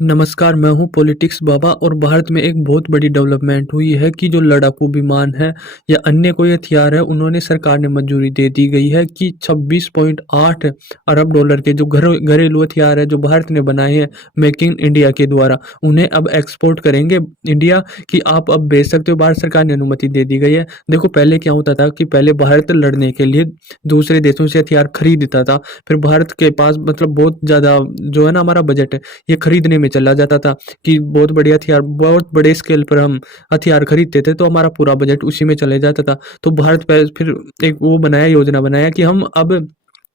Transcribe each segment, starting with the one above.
नमस्कार, मैं हूँ पॉलिटिक्स बाबा और भारत में एक बहुत बड़ी डेवलपमेंट हुई है कि जो लड़ाकू विमान है या अन्य कोई हथियार है, उन्होंने सरकार ने मंजूरी दे दी गई है कि 26.8 अरब डॉलर के जो घरेलू हथियार है जो भारत ने बनाए हैं मेक इन इंडिया के द्वारा, उन्हें अब एक्सपोर्ट करेंगे इंडिया कि आप अब बेच सकते हो। भारत सरकार ने अनुमति दे दी गई है। देखो पहले क्या होता था कि पहले भारत लड़ने के लिए दूसरे देशों से हथियार खरीदता था, फिर भारत के पास मतलब बहुत ज़्यादा जो है ना हमारा बजट है ये खरीदने में चला जाता था कि बहुत बड़े हथियार बहुत बड़े स्केल पर हम हथियार खरीदते थे, तो हमारा पूरा बजट उसी में चले जाता था। तो भारत पे फिर एक वो बनाया योजना बनाया कि हम अब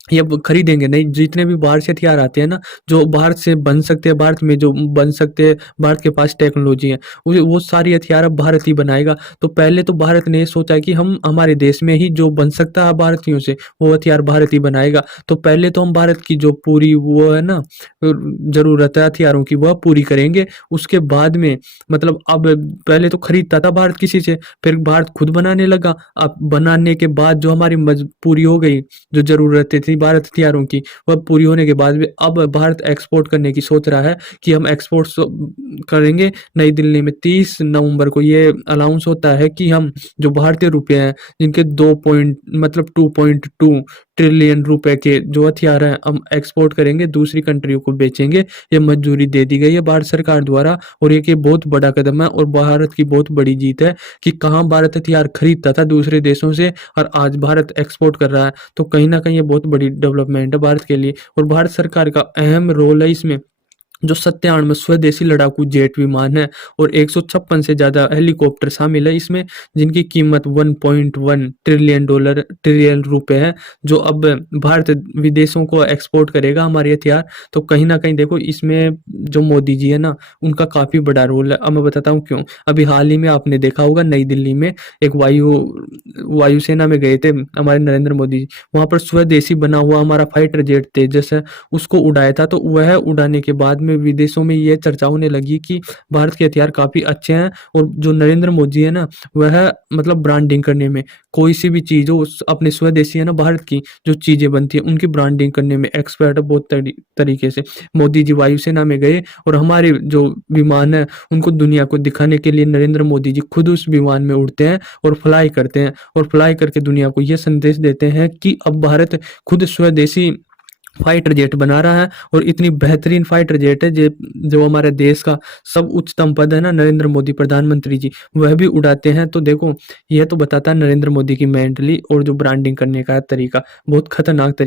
ये अब खरीदेंगे नहीं, जितने भी बाहर से हथियार आते हैं ना, जो भारत से बन सकते हैं, भारत में जो बन सकते हैं, भारत के पास टेक्नोलॉजी है, वो सारी हथियार अब भारत ही बनाएगा। तो पहले तो भारत ने ये सोचा कि हम हमारे देश में ही जो बन सकता है भारतीयों से, वो हथियार भारत ही बनाएगा। तो पहले तो हम भारत की जो पूरी वो है ना ज़रूरत है हथियारों की, वह पूरी करेंगे। उसके बाद में मतलब अब पहले तो खरीदता था भारत किसी से, फिर भारत खुद बनाने लगा। अब बनाने के बाद जो हमारी पूरी हो गई, जो ज़रूरतें थी भारत हथियारों की, वह पूरी होने के बाद में अब भारत एक्सपोर्ट करने की सोच रहा है कि हम एक्सपोर्ट करेंगे। नई दिल्ली में 30 नवंबर को ये अनाउंस होता है कि हम जो भारतीय रुपए हैं, जिनके 2 पॉइंट मतलब 2.2 ट्रिलियन रुपए के जो हथियार हैं, हम एक्सपोर्ट करेंगे, दूसरी कंट्रियों को बेचेंगे। ये मंजूरी दे दी गई है भारत सरकार द्वारा और ये बहुत बड़ा कदम है और भारत की बहुत बड़ी जीत है कि कहाँ भारत हथियार खरीदता था दूसरे देशों से और आज भारत एक्सपोर्ट कर रहा है। तो कहीं न कहीं ये बहुत बड़ी डेवलपमेंट है भारत के लिए और भारत सरकार का अहम रोल है इसमें। जो 97 स्वदेशी लड़ाकू जेट विमान है और 156 से ज़्यादा हेलीकॉप्टर शामिल है इसमें, जिनकी कीमत 1.1 ट्रिलियन रुपए है, जो अब भारत विदेशों को एक्सपोर्ट करेगा हमारे हथियार। तो कहीं न कहीं देखो इसमें जो मोदी जी है ना, उनका काफ़ी बड़ा रोल है। अब मैं बताता हूँ क्यों? अभी हाल ही में आपने देखा होगा नई दिल्ली में एक वायुसेना में गए थे हमारे नरेंद्र मोदी जी। वहाँ पर स्वदेशी बना हुआ हमारा फाइटर जेट तेजस है, उसको उड़ाया था। तो वह उड़ाने के बाद में विदेशों में ये चर्चा होने लगी कि भारत के हथियार काफ़ी अच्छे हैं और जो नरेंद्र मोदी है ना, वह मतलब ब्रांडिंग करने में कोई सी भी चीज़ हो अपने स्वदेशी है ना भारत की जो चीज़ें बनती हैं उनकी ब्रांडिंग करने में एक्सपर्ट है बहुत तरीके से। मोदी जी वायुसेना में गए और हमारे जो विमान है उनको दुनिया को दिखाने के लिए नरेंद्र मोदी जी खुद उस विमान में उड़ते हैं और फ्लाई करते हैं और फ्लाई करके दुनिया को ये संदेश देते हैं कि अब भारत खुद स्वदेशी फाइटर जेट बना रहा है और इतनी बेहतरीन फाइटर जेट है जो हमारे देश का सब उच्चतम पद है ना, नरेंद्र मोदी प्रधानमंत्री जी वह भी उड़ाते हैं। तो देखो यह तो बताता है नरेंद्र मोदी की मेंटली और जो ब्रांडिंग करने का तरीका बहुत खतरनाक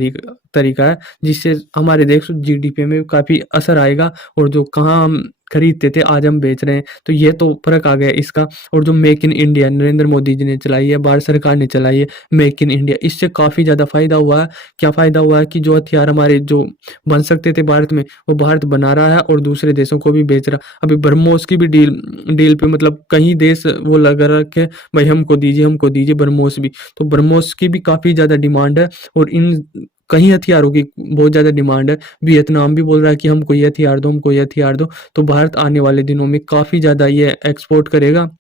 तरीका है, जिससे हमारे देश जीडीपी में काफ़ी असर आएगा और जो कहाँ हम खरीदते थे आज हम बेच रहे हैं। तो ये तो फर्क आ गया इसका। और जो make in India Narendra Modi ji ने चलाई है, भारत सरकार ने चलाई है मेक इन इंडिया, इससे काफ़ी ज़्यादा फायदा हुआ है। क्या फ़ायदा हुआ है कि जो हथियार हमारे जो बन सकते थे भारत में, वो भारत बना रहा है और दूसरे देशों को भी बेच रहा है। अभी ब्रह्मोस की भी डील डील पे मतलब कई देश वो लगा रखे, भाई हमको दीजिए ब्रह्मोस भी। तो ब्रह्मोस की भी काफ़ी ज़्यादा डिमांड है और इन कई हथियारों की बहुत ज़्यादा डिमांड है। वियतनाम भी बोल रहा है कि हमको ये हथियार दो, हमको ये हथियार दो। तो भारत आने वाले दिनों में काफ़ी ज़्यादा ये एक्सपोर्ट करेगा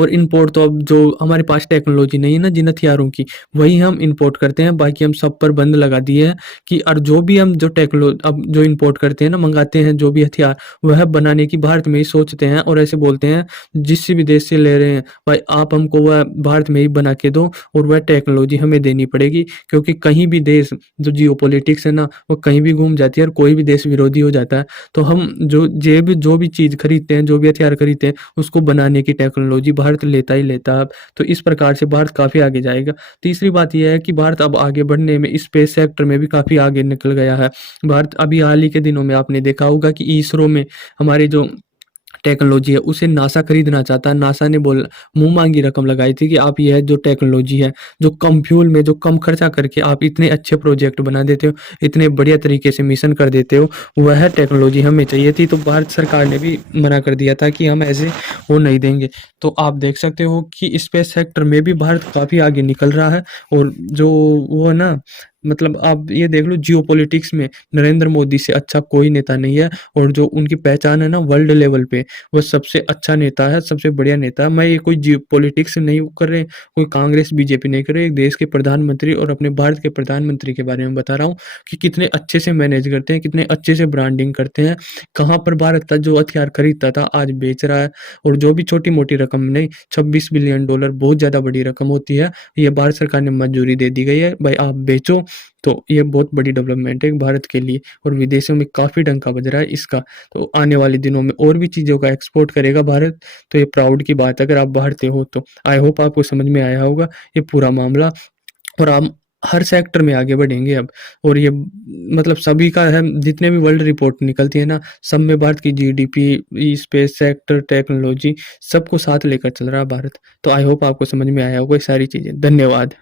और इंपोर्ट तो अब जो हमारे पास टेक्नोलॉजी नहीं है ना जिन हथियारों की, वही हम इंपोर्ट करते हैं। बाकी हम सब पर बंद लगा दिए हैं कि और जो भी हम जो अब जो इंपोर्ट करते हैं ना, मंगाते हैं जो भी हथियार, वह बनाने की भारत में ही सोचते हैं और ऐसे बोलते हैं जिस भी देश से ले रहे हैं, भाई आप हमको वह भारत में ही बना के दो और वह टेक्नोलॉजी हमें देनी पड़ेगी। क्योंकि कहीं भी देश जो जियोपॉलिटिक्स है ना, वो कहीं भी घूम जाती है और कोई भी देश विरोधी हो जाता है। तो हम जो भी चीज़ खरीदते हैं, जो भी हथियार खरीदते हैं, उसको बनाने की टेक्नोलॉजी भारत लेता ही लेता है अब। तो इस प्रकार से भारत काफ़ी आगे जाएगा। तीसरी बात ये है कि भारत अब आगे बढ़ने में स्पेस सेक्टर में भी काफ़ी आगे निकल गया है। भारत अभी हाल ही के दिनों में आपने देखा होगा कि इसरो में हमारे जो टेक्नोलॉजी है उसे नासा खरीदना चाहता है। नासा ने मुँह मांगी रकम लगाई थी कि आप यह जो टेक्नोलॉजी है, जो कम फ्यूल में जो कम खर्चा करके आप इतने अच्छे प्रोजेक्ट बना देते हो, इतने बढ़िया तरीके से मिशन कर देते हो, वह टेक्नोलॉजी हमें चाहिए थी। तो भारत सरकार ने भी मना कर दिया था कि हम ऐसे वो नहीं देंगे। तो आप देख सकते हो कि स्पेस सेक्टर में भी भारत काफ़ी आगे निकल रहा है और जो वो है ना मतलब आप ये देख लो, जियोपॉलिटिक्स में नरेंद्र मोदी से अच्छा कोई नेता नहीं है, और जो उनकी पहचान है ना वर्ल्ड लेवल पे, वो सबसे अच्छा नेता है, सबसे बढ़िया नेता है। मैं ये कोई जियोपॉलिटिक्स नहीं कर रहे, कोई कांग्रेस बीजेपी नहीं कर रहे, एक देश के प्रधानमंत्री और अपने भारत के प्रधानमंत्री के बारे में बता रहा हूँ कि कितने अच्छे से मैनेज करते हैं, कितने अच्छे से ब्रांडिंग करते हैं। कहाँ पर भारत था जो हथियार खरीदता था आज बेच रहा है, और जो भी छोटी मोटी रकम नहीं, $26 बिलियन बहुत ज़्यादा बड़ी रकम होती है। ये भारत सरकार ने मंजूरी दे दी गई है, भाई आप बेचो। तो ये बहुत बड़ी डेवलपमेंट है भारत के लिए, और विदेशों में काफ़ी डंका बज रहा है इसका। तो आने वाले दिनों में और भी चीज़ों का एक्सपोर्ट करेगा भारत, तो ये प्राउड की बात है अगर आप बाहर से हो तो। आई होप आपको समझ में आया होगा ये पूरा मामला, और हम हर सेक्टर में आगे बढ़ेंगे अब। और ये मतलब सभी का है, जितने भी वर्ल्ड रिपोर्ट निकलती है ना, सब में भारत की जीडीपी, स्पेस सेक्टर, टेक्नोलॉजी, सबको साथ लेकर चल रहा है भारत। तो आई होप आपको समझ में आया होगा ये सारी चीज़ें। धन्यवाद।